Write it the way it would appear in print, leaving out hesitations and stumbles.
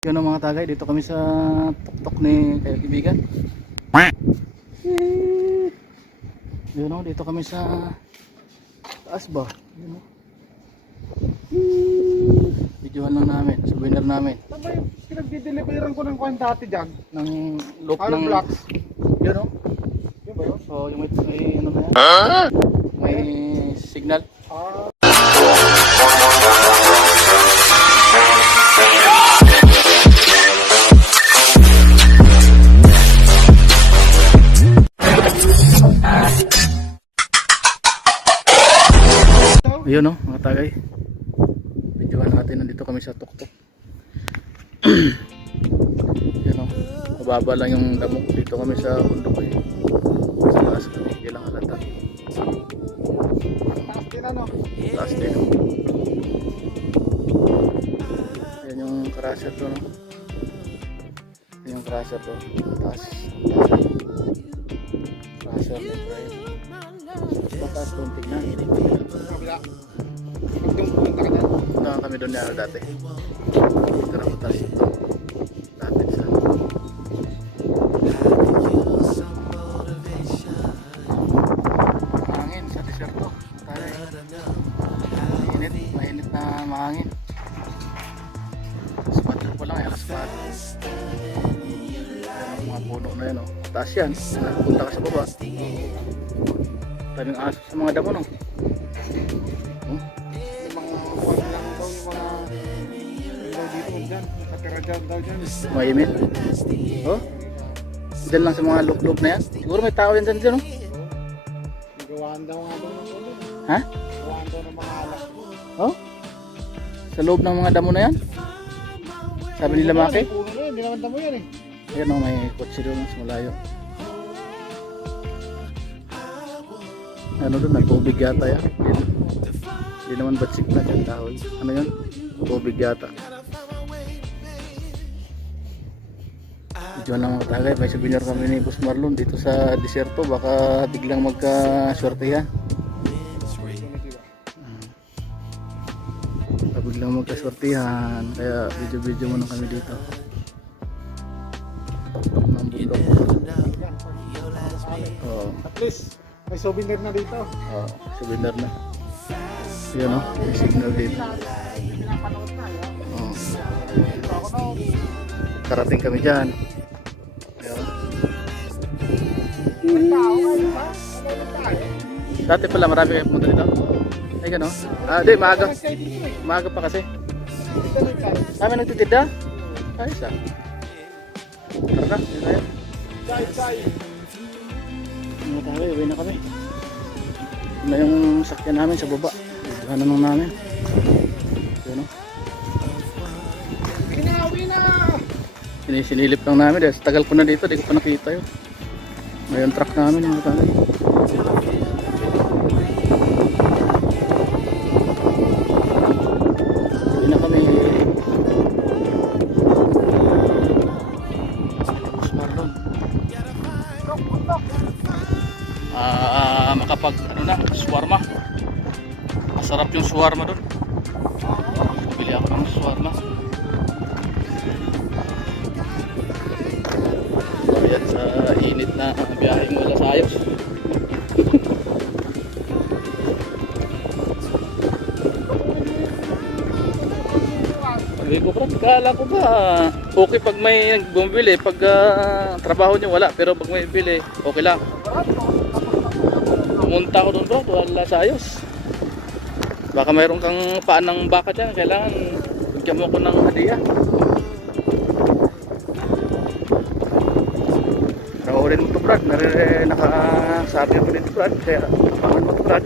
Yun ang mga tagay, dito kami sa tuktok ni kaibigan. Yun o, dito kami sa taas ba? Yun o. Videohan lang namin, souvenir namin. Sabay, pinag-deliveran ko ng kwan dati dyan. Ng loop Hollow ng blocks. Yun o. Yun ba yun? So yung may ano na yan? May signal. Ayun o, mga tagay. Videohan natin, nandito kami sa tuktok. Yun o, mababa lang yung damo. Dito kami sa bundok eh. Sa taas kami, hindi lang halata. Taas din ano? Taas din o. Ayan yung crusher to, no? Ayan yung crusher to. Taas. Crusher, left, right. Mataas doon, tignan. Kabila. Pag yung pumunta ka dyan. Punta kami doon na dati. Dito na mataas ito. Dati sa mahangin sa deserto. Mainit na mahangin. Alas 4 pa lang, alas 4. Ayan, mga puno na yun, oh. Taas yan. Punta ka sa baba. Daming aso sa mga damo, no? Yung mga kwan lang daw yung mga ilaw dito dyan. Nakatira dyan daw dyan. Maimit. Oh? Diyan lang sa mga loob-loob na yan. Siguro may tao yan dyan, no? Gawaan daw nga daw ng ulo. Ha? Gawaan daw ng mga alak. Oh? Sa loob ng mga damo na yan? Sabi nila Maki? Puno na yun, hindi naman damo yan eh. Ayan o, may kotse doon mas malayo. Ano doon, nagtubig yata yan. Hindi naman batsik na dyan kahoy. Ano yun? Tubig yata. Medyo lang mga tagay, may souvenir kami ni Boss Marlon dito sa deserto. Baka biglang magka-swerte yan. Baka biglang magka-swertihan. Kaya video-video muna kami dito. Tok-tok ng bundok. Oo. At least, may souvenir na dito. Oo, souvenir na. Yun o, may signal dito. Pinapanood na yun. Oo. Ako na. Karating kami dyan. Ayun. Tao nga yun ba? Ano tayo? Dati pala marami kayo pumunta dito. Ay gano'n? Ah, di, maaga. Kayo dito eh. Maaga pa kasi. Dito lang tayo. Kami nagtitinda. Ayos ah. Tara na, yun tayo. Say. Mga tayo, uwi na kami. Yun na yung sakyan namin sa baba. Ano nung namin. Yun o. Pinawi na! Sinisilip lang namin dahil tagal ko na dito, di ko pa nakita yun. Ngayon truck namin yung matangay. Uwi na kami. Boss Marlon. Makapag ano na, shawarma. Masarap yung shawarma doon. Bili ako ng shawarma. Ayan sa init na biyaheng wala sa ayos. Sabi ko, Brad, kala ko ba okay pag may bumili, pag trabaho nyo wala, pero pag may bili, okay lang. Pumunta ko doon, bro, wala sa ayos. Baka mayroon kang paan ng baka dyan, kailangan bigyan mo ko ng hadiah. Nakuulin mo to, Brad, nakasabi ako dito, Brad, kaya pangan mo to, Brad.